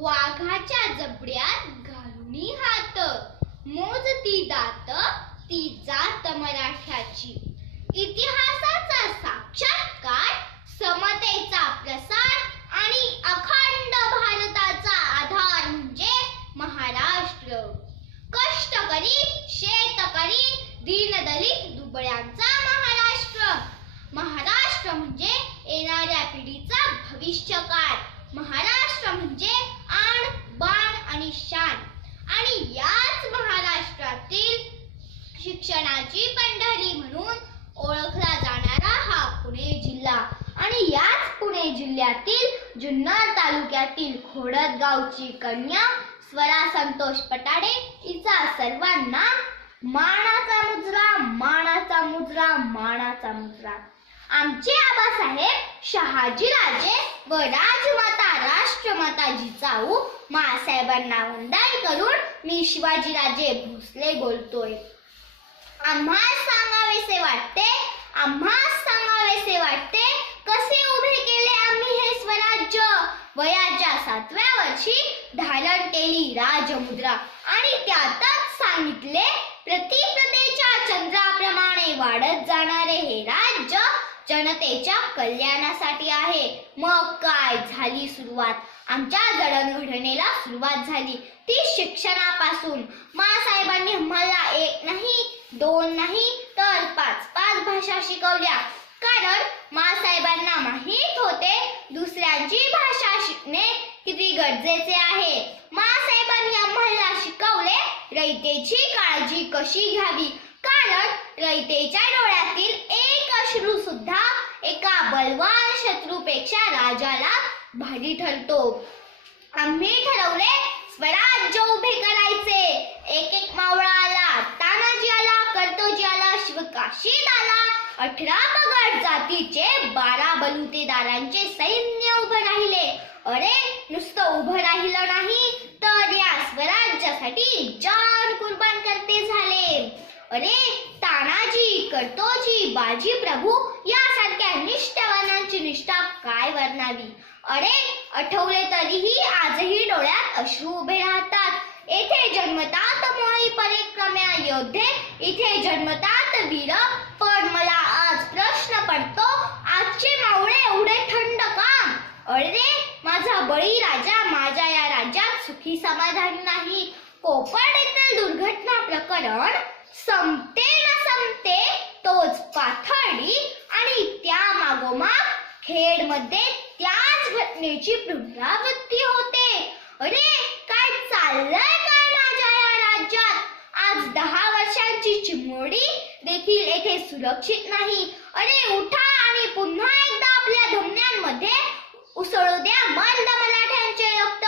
वाघाच्या जबड्यात घालुनी हात, मोजती दात ती जात मराठ्याची. इतिहासाचा साक्षात्कार, समतेचा प्रसार आणि अखंड भारताचा आधार म्हणजे महाराष्ट्र. कष्टकरी, शेतकरी, दीनदलित, दुबळ्यांचा महाराष्ट्र. महाराष्ट्र म्हणजे येणाऱ्या पिढीचा भविष्यकाळ. महाराष्ट्र म्हणजे आण, बाण आणि शान. आणि याच महाराष्ट्रातील शिक्षणाची पंढरी म्हणून ओळखला जाणारा हा पुणे जिल्हा. आणि याच पुणे जिल्ह्यातील जुन्नर तालुक्यातील खोडद गावची कन्या स्वरा संतोष पटाडे हिचा सर्वांना मानाचा मुजरा, मानाचा मुजरा, मानाचा मुजरा. आमचे आबासाहेब शहाजीराजे व राजमाता राष्ट्रमाता जिजाऊ मासाहेबांना वंदन करून मी शिवाजीराजे भोसले बोलतोय. आम्हास सांगावेसे वाटते, आम्हास सांगावेसे वाटते, कसे उभे केले आम्ही हे स्वराज्य. वयाच्या 7व्या वर्षी धारण केली राजमुद्रा आणि त्यातच सांगितले, प्रतिप्रतेच्या चंद्राप्रमाणे वाढत जाणारे हे राज्य जनतेच्या कल्याणासाठी आहे. मग काय झाली सुरुवात, आमच्या जडणघडणीला सुरुवात झाली ती शिक्षणापासून. मासाहेबांनी आम्हाला 1 नाही 2 नाही तर 5 भाषा शिकवल्या. कारण मासाहेबांना माहीत होते दुसऱ्यांची भाषा शिकणे किती गरजेचे आहे. मासाहेबांनी आम्हाला शिकवले रयतेची काळजी कशी घ्यावी. कारण रयतेच्या डोळ्यातील एक अश्रू सुद्धा एका बलवान शत्रूपेक्षा राजाला भारी ठरतो. आम्ही ठरवले स्वराज्य उभे करायचे. एक मावळा आला, तानाजी आला, कर्तोजी आला, शिवकाशीद आला. 18 पगड जातीचे 12 बलुतेदारांचे सैन्य उभे राहिले. अरे नुसतं उभं राहिलं नाही तर या स्वराज्यासाठी जान कुर्बान करते झाले. अरे तानाजी, कर्तोजी, बाजी प्रभू यासारख्या निष्ठावानांची निष्ठा काय वर्णावी. अरे आठवले तरीही आजही डोळ्यात अश्रू उभे राहतात. येथे जन्मतात मोही परिक्रम्या योद्धे, इथे जन्मतात वीर. पण मला आज प्रश्न पडतो, आजचे मावळे एवढे थंड का. अरे माझा बळी राजा माझ्या या राज्यात सुखी समाधानी नाही. कोपड येथील दुर्घटना प्रकरण संपते न संपते तोच पाथर्डी आणि त्या मागोमाग खेडमध्ये त्याच घटनेची पुनरावृत्ती होते. अरे काय चाललंय काय माझ्या या राज्यात. आज 10 वर्षांची चिमुरडी देखील येथे सुरक्षित नाही. अरे उठा आणि पुन्हा एकदा आपल्या धमन्यांमध्ये उसळू द्या मंद मराठ्यांचे रक्त.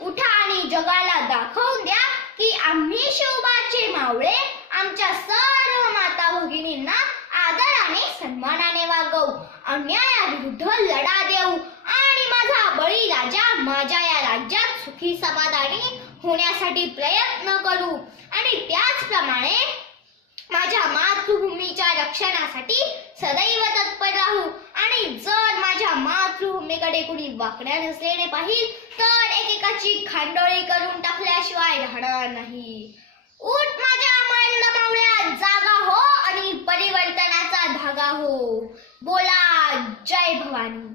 उठा आणि जगाला दाखवून द्या की आम्ही शिवबाचे मावळे आमच्या सर्व माता भगिनींना आदराने सन्मानाने वागवू, अन्यायाविरुद्ध लढा देऊ आणि माझा बळी राजा माझ्या या राज्यात सुखी समाधानी होण्यासाठी प्रयत्न करू. आणि त्याचप्रमाणे माझ्या मातृभूमीच्या रक्षणासाठी सदैव तत्पर राहू. आणि जर माझ्या मातृभूमीकडे कुणी वाकड्या नजरेने पाहिल तर एकेकाची खांडोळी करून टाकल्याशिवाय राहणार नाही. उठ माझ्या मंद मावळ्या, जागा हो आणि परिवर्तनाचा धागा हो. बोला जय भवानी.